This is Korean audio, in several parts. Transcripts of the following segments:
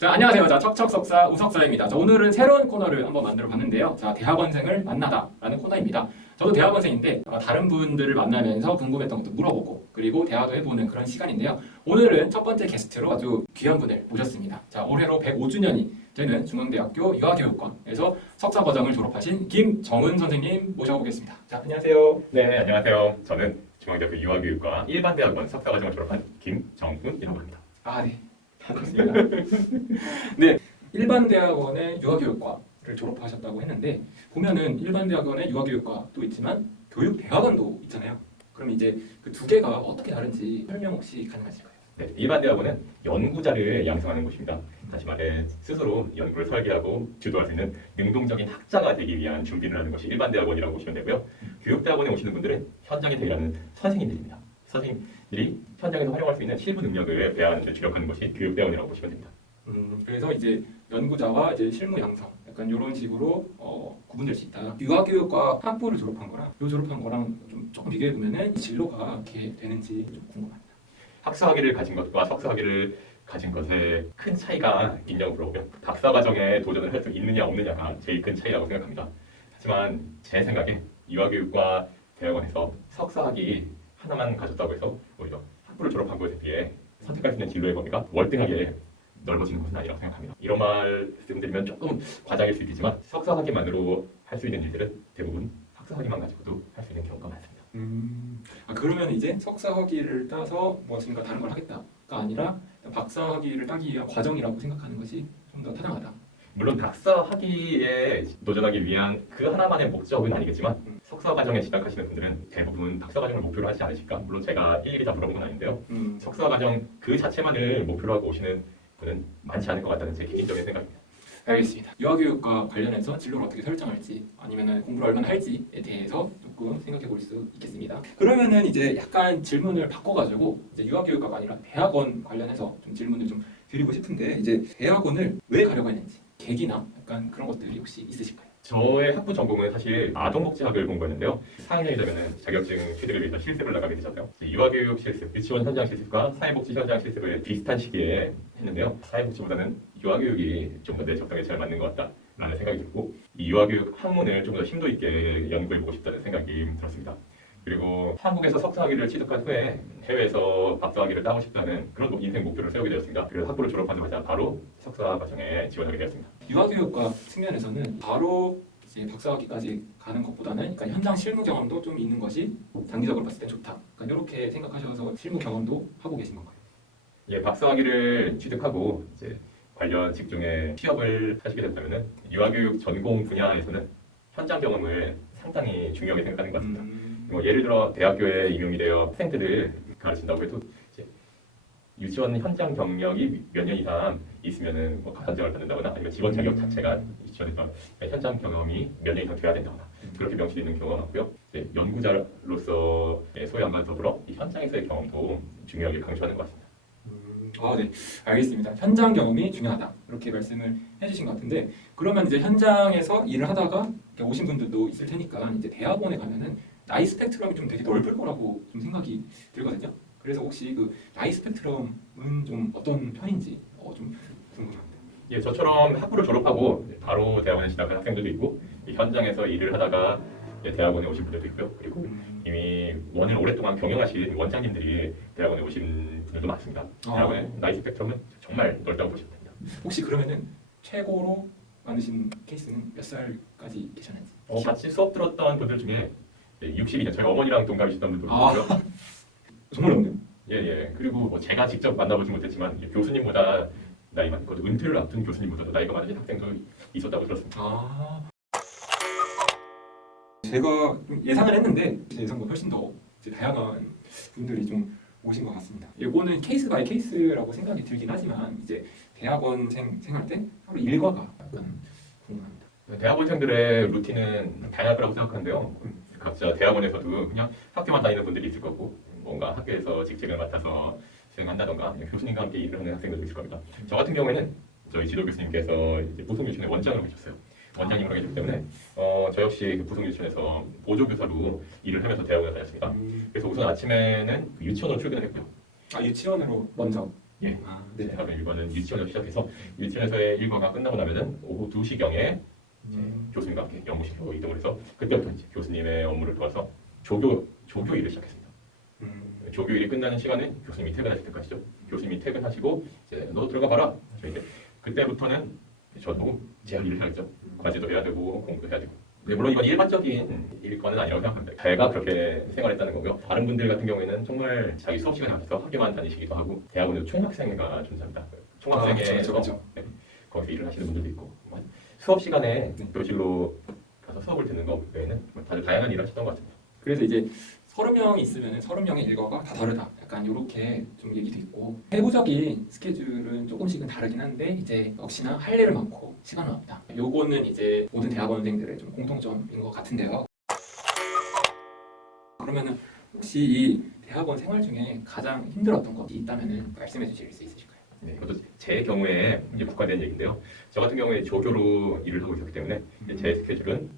자, 안녕하세요. 자, 척척석사 우석사입니다. 자, 오늘은 새로운 코너를 한번 만들어 봤는데요. 자, 대학원생을 만나다라는 코너입니다. 저도 대학원생인데 다른 분들을 만나면서 궁금했던 것도 물어보고 그리고 대화도 해보는 그런 시간인데요. 오늘은 첫 번째 게스트로 아주 귀한 분을 모셨습니다. 자, 올해로 105주년이 되는 중앙대학교 유아교육과에서 석사 과정을 졸업하신 김정은 선생님 모셔보겠습니다. 자, 안녕하세요. 네, 안녕하세요. 저는 중앙대학교 유아교육과 일반대학원 석사과정을 졸업한 김정훈이라고 합니다. 아, 네. 반갑습니다. 네, 일반 대학원의 유아교육과를 졸업하셨다고 했는데 보면은 일반 대학원의 유아교육과도 있지만 교육대학원도 있잖아요. 그럼 이제 그 두 개가 어떻게 다른지 설명 혹시 가능하실까요? 네, 일반대학원은 연구자를 양성하는 곳입니다. 다시 말해 스스로 연구를 설계하고 주도할 수 있는 능동적인 학자가 되기 위한 준비를 하는 것이 일반대학원이라고 보시면 되고요. 교육대학원에 오시는 분들은 현장에 대한 선생님들입니다. 선생님들이 현장에서 활용할 수 있는 실무 능력을 배하는 데 주력하는 것이 교육대학원이라고 보시면 됩니다. 그래서 이제 연구자와 이제 실무 양성 약간 이런 식으로 구분될 수 있다. 유아교육과 학부를 졸업한 거랑 졸업한 거랑 좀 조금 비교해 보면은 진로가 어떻게 되는지 좀 궁금합니다. 학사학위를 가진 것과 석사학위를 가진 것에 큰 차이가 있냐고 물어보면 박사과정에 도전을 할 수 있느냐 없느냐가 제일 큰 차이라고 생각합니다. 하지만 제 생각에 유아교육과 대학원에서 석사학위 하나만 가졌다고 해서 오히려 학부를 졸업한 것에 비해 선택할 수 있는 진로의 범위가 월등하게 넓어지는 것은 아니라고 생각합니다. 이런 말씀드리면 조금 과장일 수 있겠지만 석사학위만으로 할 수 있는 일들은 대부분 학사학위만 가지고도 할 수 있는 경우가 많습니다. 그러면 이제 석사학위를 따서 무엇인가 다른 걸 하겠다가 아니라 박사학위를 따기 위한 과정이라고 생각하는 것이 좀 더 타당하다. 물론 박사학위에 도전하기 위한 그 하나만의 목적은 아니겠지만 석사 과정에 진학하시는 분들은 대부분 박사 과정을 목표로 하지 않으실까? 물론 제가 일일이 다 물어본 건 아닌데요. 석사 과정 그 자체만을 목표로 하고 오시는 분은 많지 않을 것 같다는 제 개인적인 생각입니다. 알겠습니다. 유아교육과 관련해서 진로를 어떻게 설정할지 아니면 공부를 얼마나 할지에 대해서 조금 생각해 볼 수 있겠습니다. 그러면은 이제 약간 질문을 바꿔가지고 이제 유아교육과가 아니라 대학원 관련해서 좀 질문을 좀 드리고 싶은데 이제 대학원을 왜 가려고 했는지 계기나 약간 그런 것들이 혹시 있으실까요? 저의 학부 전공은 사실 아동복지학을 공부했는데요. 4학년이 되면 자격증 취득을 위해서 실습을 나가게 되잖아요. 유아교육 실습, 유치원 현장 실습과 사회복지 현장 실습을 비슷한 시기에 했는데요. 사회복지보다는 유아교육이 좀 더 내 적성에 잘 맞는 것 같다라는 생각이 들고 이 유아교육 학문을 좀 더 심도 있게 연구해보고 싶다는 생각이 들었습니다. 그리고 한국에서 석사학위를 취득한 후에 해외에서 박사학위를 따고 싶다는 그런 인생 목표를 세우게 되었습니다. 그래서 학부를 졸업하자마자 바로 석사 과정에 지원하게 되었습니다. 유아교육과 측면에서는 바로 이제 박사학위까지 가는 것보다는 그러니까 현장 실무 경험도 좀 있는 것이 장기적으로 봤을 때 좋다. 그러니까 이렇게 생각하셔서 실무 경험도 하고 계신 건가요? 예, 박사학위를 취득하고 이제 관련 직종에 취업을 하시게 된다면은 유아교육 전공 분야에서는 현장 경험을 상당히 중요하게 생각하는 것 같습니다. 뭐 예를 들어 대학교에 임용이 되어 학생들을 가르친다고 해도 이제 유치원 현장 경력이 몇 년 이상 있으면은 뭐 과산점을 받는다거나 아니면 지원 자격 자체가 유치원에서 현장 경험이 몇 년 이상 돼야 된다거나 그렇게 명시되는 경우가 많고요. 이제 연구자로서의 소양과 더불어 이 현장에서의 경험도 중요하게 강조하는 것 같습니다. 네, 알겠습니다. 현장 경험이 중요하다 이렇게 말씀을 해주신 것 같은데 그러면 이제 현장에서 일을 하다가 이렇게 오신 분들도 있을 테니까 이제 대학원에 가면은 나이 스펙트럼이 좀 되게 넓을 거라고 좀 생각이 들거든요. 그래서 혹시 그 나이 스펙트럼은 좀 어떤 편인지 좀 궁금합니다. 예, 저처럼 학부를 졸업하고 바로 대학원에 진학한 학생들도 있고 현장에서 일을 하다가 대학원에 오신 분들도 있고요. 그리고 이미 원을 오랫동안 경영하신 원장님들이 대학원에 오신 분들도 많습니다. 대학원의 나이 스펙트럼은 정말 넓다고 보시면 됩니다. 혹시 그러면은 최고로 많으신 케이스는 몇 살까지 계셨는지? 같이 수업 들었던 분들 중에 62년 저희 어머니랑 동갑이시던 분들도 있고요. 정말 없네요. 예. 그리고 뭐 제가 직접 만나보지 못했지만 교수님보다 나이 많고 은퇴를 앞둔 교수님보다 나이가 많으신 학생도 있었다고 들었습니다. 제가 좀 예상을 했는데 제 예상보다 훨씬 더 이제 다양한 분들이 좀 오신 것 같습니다. 이거는 케이스 바이 케이스라고 생각이 들긴 하지만 이제 대학원생 생활 때 하루 일과가 약간 궁금합니다. 대학원생들의 루틴은 다양할 거라고 생각하는데요. 각자 대학원에서도 그냥 학교만 다니는 분들이 있을 거고 뭔가 학교에서 직책을 맡아서 수행한다던가 교수님과 함께 일을 하는 학생들도 있을 겁니다. 저 같은 경우에는 저희 지도 교수님께서 이제 부속유치원의 원장으로 계셨어요. 원장님으로 계셨기 때문에 저 역시 그 부속유치원에서 보조교사로 일을 하면서 대학원에 다녔습니다. 그래서 우선 아침에는 유치원으로 출근을 했고요. 유치원으로 먼저. 예. 네. 대학원 일과는 유치원에서 시작해서 유치원에서의 일과가 끝나고 나면은 오후 2시경에 교수님과 함께 연구실로 이동을 해서 그때부터 이제 교수님의 업무를 도와서 조교 일을 시작했습니다. 조교 일이 끝나는 시간은 교수님이 퇴근하실 때까지죠. 교수님이 퇴근하시고 이제 너 들어가 봐라. 이제 그때부터는 저도 제 할 일을 해야죠. 과제도 해야 되고 공부도 해야 되고. 네, 물론 이건 일반적인 일과는 아니라고 생각합니다. 제가 그렇게 생활했다는 거고요. 다른 분들 같은 경우에는 정말 자기 수업 시간에 맞춰서 학교만 다니시기도 하고 대학원에도 총학생회가 존재합니다. 총학생회에서 그렇죠. 네, 거기서 일을 하시는 분들도 있고 수업 시간에 교실로 가서 수업을 듣는 것 외에는 다들 다양한 일을 하시던 것 같습니다. 그래서 이제 30명이 있으면 30명의 일과가 다 다르다. 약간 이렇게 좀 얘기도 있고 세부적인 스케줄은 조금씩은 다르긴 한데 이제 역시나 할 일은 많고 시간은 없다. 요거는 이제 모든 대학원생들의 좀 공통점인 것 같은데요. 그러면은 혹시 이 대학원 생활 중에 가장 힘들었던 것이 있다면은 말씀해 주실 수 있으실까요? 네, 이것도 제 경우에 이제 국가된 얘기인데요. 저 같은 경우에 조교로 일을 하고 있었기 때문에 이제 제 스케줄은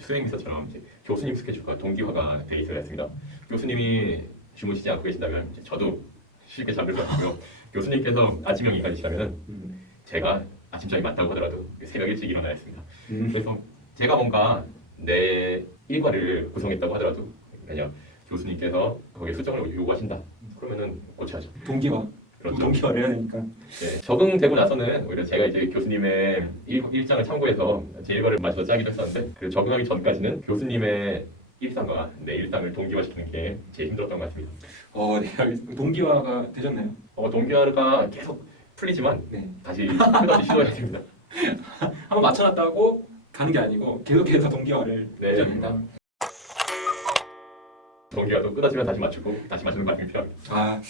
수행미사처럼 이제 교수님 스케줄과 동기화가 돼 있어야 했습니다. 교수님이 주무시지 않고 계신다면 이제 저도 쉽게 잠들 것 같고요. 교수님께서 아침형 인간이시라면 제가 아침잠이 많다고 하더라도 새벽 일찍 일어나야 했습니다. 그래서 제가 뭔가 내 일과를 구성했다고 하더라도 그냥 교수님께서 거기에 수정을 요구하신다. 그러면은 고쳐야죠. 동기화. 그렇죠. 동기화를 해야 되니까. 네, 적응되고 나서는 오히려 제가 이제 교수님의 일장을 참고해서 제 일과를 맞춰서 짜기도 했었는데 그 적응하기 전까지는 교수님의 일상과 내 일상을 동기화시키는 게 제일 힘들었던 것 같습니다. 네, 알겠습니다. 동기화가 되셨나요? 동기화가 계속 풀리지만 네. 다시 끝없이 시도해야 됩니다. 한번 맞춰놨다고 가는 게 아니고 계속해서 동기화를 네. 해줘야 된다. 동기화도 끝없이면 다시 맞추고 다시 맞추는 과정이 필요합니다.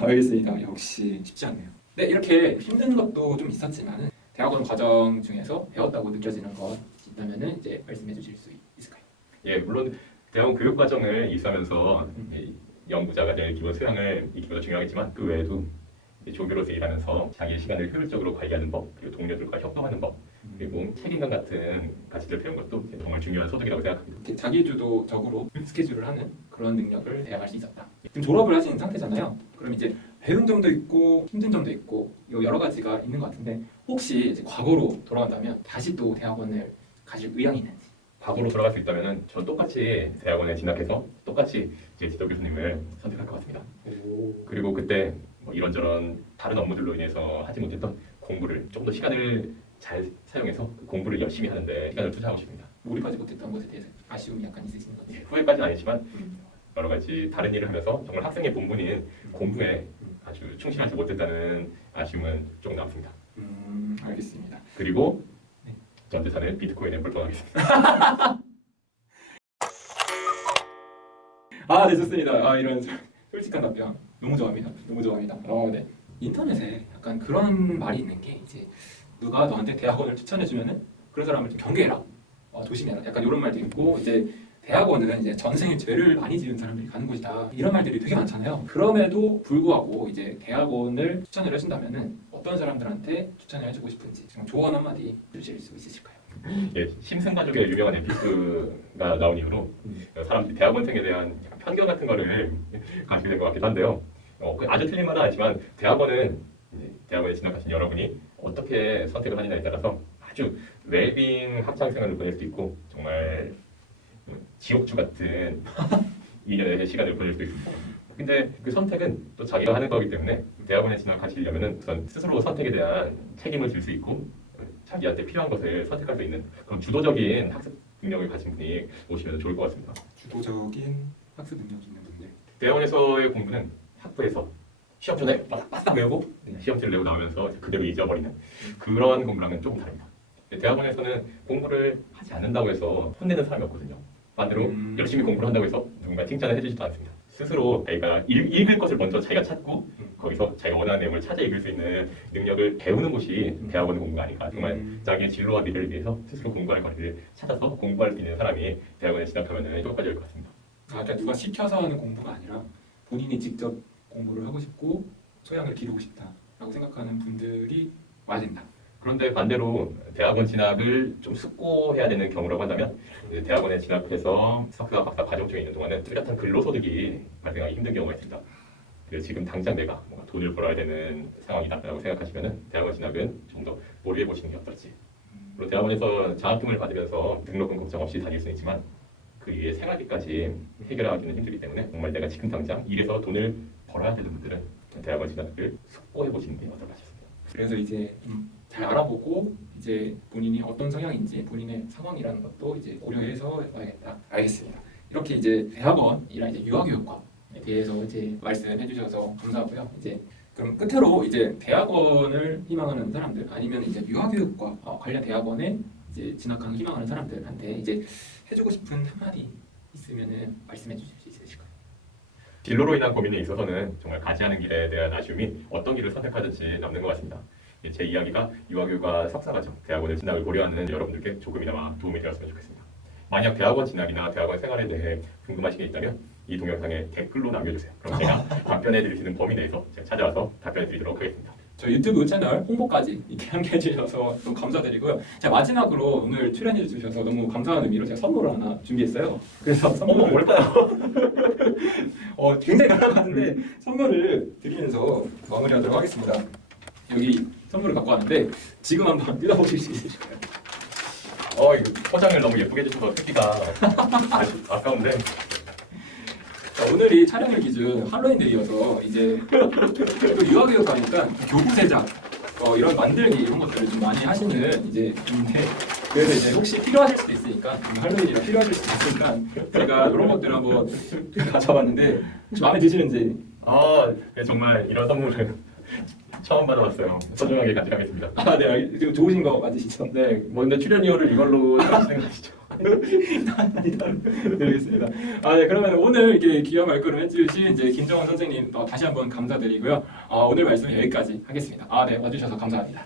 알겠습니다. 역시 쉽지 않네요. 네, 이렇게 힘든 것도 좀 있었지만 대학원 과정 중에서 배웠다고 느껴지는 것 있다면은 이제 말씀해 주실 수 있을까요? 예, 물론 대학원 교육 과정을 이수하면서 연구자가 될 기본 소양을 익히기도 중요하겠지만 그 외에도 이제 조교로서 일하면서 자기의 시간을 효율적으로 관리하는 법, 그리고 동료들과 협업하는 법, 그리고 책임감 같은 가치를 배운 것도 정말 중요한 소득이라고 생각합니다. 이렇게 자기주도적으로 스케줄을 하는 그런 능력을 대학할 수 있었다. 지금 졸업을 하신 상태잖아요. 그럼 이제 배운 점도 있고 힘든 점도 있고 이 여러 가지가 있는 것 같은데 혹시 이제 과거로 돌아간다면 다시 또 대학원을 가실 의향이 있는지? 과거로 돌아갈 수 있다면 전 똑같이 대학원에 진학해서 똑같이 제 지도 교수님을 선택할 것 같습니다. 그리고 그때 뭐 이런저런 다른 업무들로 인해서 하지 못했던 공부를 좀 더 시간을 잘 사용해서 그 공부를 열심히 하는데 시간을 투자하고 싶습니다. 몰입하지 못했던 것에 대해서 아쉬움이 약간 있으신 것 예, 같아요. 후회까지는 아니지만 여러 가지 다른 일을 하면서 정말 학생의 본분인 공부에 아주 충실하지 못했다는 아쉬움은 조금 남습니다. 알겠습니다. 그리고 네. 전 재산을 비트코인에 몰빵하겠습니다. 네, 좋습니다. 이런 솔직한 답변 너무 좋아합니다. 너무 좋아합니다. 네. 인터넷에 약간 그런 말이 있는 게 이제 누가 너한테 대학원을 추천해주면은 그런 사람을 좀 경계해라, 조심해라. 약간 이런 말도 있고 이제 대학원은 이제 전생에 죄를 많이 지은 사람들이 가는 곳이다. 이런 말들이 되게 많잖아요. 그럼에도 불구하고 이제 대학원을 추천을 해준다면은 어떤 사람들한테 추천을 해주고 싶은지 지금 조언 한마디 해주실 수 있으실까요? 예, 심승가족의 유명한 에피소드가 나온 이후로 사람들이 대학원생에 대한 편견 같은 거를 가지게 된 것 같기도 한데요. 아주 틀린 말은 아니지만 대학원은 이제 대학원에 진학하신 여러분이 어떻게 선택을 하느냐에 따라서 아주 웰빙 학창 생활을 보낼 수 있고 정말 지옥주 같은 2년의 시간을 보낼 수 있습니다. 근데 그 선택은 또 자기가 하는 거기 때문에 대학원에 진학하시려면은 우선 스스로 선택에 대한 책임을 질 수 있고 자기한테 필요한 것을 선택할 수 있는 그런 주도적인 학습 능력을 가진 분이 오시면 좋을 것 같습니다. 주도적인 학습 능력이 있는 분들. 대학원에서의 공부는 학부에서 시험 전에 빠삭 외우고 시험지를 내고 나오면서 그대로 잊어버리는 그런 공부랑은 조금 다릅니다. 대학원에서는 공부를 하지 않는다고 해서 혼내는 사람이 없거든요. 반대로 열심히 공부를 한다고 해서 누군가 칭찬을 해주지도 않습니다. 스스로 자기가 읽을 것을 먼저 자기가 찾고 거기서 자기가 원하는 내용을 찾아 읽을 수 있는 능력을 배우는 곳이 대학원 공부가 아닌가. 정말 자기의 진로와 미래를 위해서 스스로 공부할 거리를 찾아서 공부할 수 있는 사람이 대학원에 진학하면 효과적일 것 같습니다. 그러니까 누가 시켜서 하는 공부가 아니라 본인이 직접 공부를 하고 싶고 소양을 기르고 싶다라고 생각하는 분들이 와야 된다. 그런데 반대로 대학원 진학을 좀 숙고해야 되는 경우라고 한다면 대학원에 진학해서 석사, 박사 과정 중에 있는 동안은 뚜렷한 근로소득이 발생하기 힘든 경우가 있습니다. 그래서 지금 당장 내가 뭔가 돈을 벌어야 되는 상황이다라고 생각하시면은 대학원 진학은 좀 더 고려해 보시는 게 어떨지. 물론 대학원에서 장학금을 받으면서 등록금 걱정 없이 다닐 수는 있지만 그 이후에 생활비까지 해결하기는 힘들기 때문에 정말 내가 지금 당장 일해서 돈을 벌어야 되는 분들은 대학원 진학을 숙고해 보시는 게 어떨까 싶습니다. 그래서 이제 잘 알아보고 이제 본인이 어떤 성향인지 본인의 상황이라는 것도 이제 고려해서 해봐야겠다. 알겠습니다. 이렇게 이제 대학원이랑 이제 유아교육과에 대해서 이제 말씀해 주셔서 감사하고요. 이제 그럼 끝으로 이제 대학원을 희망하는 사람들 아니면 이제 유아교육과 관련 대학원에 이제 진학하는 희망하는 사람들한테 이제 해주고 싶은 한마디 있으면은 말씀해 주실 수 있으실까요? 진로로 인한 고민에 있어서는 정말 가지 않은 길에 대한 아쉬움이 어떤 길을 선택하든지 남는 것 같습니다. 제 이야기가 유아교육과 석사과정, 대학원을 진학을 고려하는 여러분들께 조금이나마 도움이 되었으면 좋겠습니다. 만약 대학원 진학이나 대학원 생활에 대해 궁금하신 게 있다면 이 동영상에 댓글로 남겨주세요. 그럼 제가 답변해 드릴 수 있는 범위 내에서 제가 찾아와서 답변해 드리도록 하겠습니다. 저 유튜브 채널 홍보까지 이렇게 함께 해주셔서 너무 감사드리고요. 제가 마지막으로 오늘 출연해 주셔서 너무 감사한 의미로 제가 선물을 하나 준비했어요. 그래서 선물을 뭘까요? 굉장히 다양한 것 같은데 선물을 드리면서 마무리하도록 하겠습니다. 여기 선물을 갖고 왔는데 지금 한번 뜯어보실 수 있으실까요? 이거 포장을 너무 예쁘게 해주셔서 크기가 아까운데. 자, 오늘이 촬영일 기준 할로윈데이여서 이제 또 유아교육 가니까 교구 제작 이런 만들기 이런 것들을 좀 많이 하시는 이제 분인데 그래서 이제 혹시 필요하실 수도 있으니까 할로윈이라 필요하실 수도 있으니까 제가 이런 것들을 한번 가져왔는데 혹시 마음에 드시는지 네, 정말 이런 선물을 처음 받아봤어요. 소중하게 가져가겠습니다. 네, 지금 좋으신 거 맞으시죠? 네, 먼저 출연료를 이걸로 진행하시죠. 알겠습니다. 네, 그러면 오늘 이렇게 귀한 말씀을 해주신 이제 김정원 선생님 다시 한번 감사드리고요. 오늘 말씀 여기까지 하겠습니다. 네, 와주셔서 감사합니다.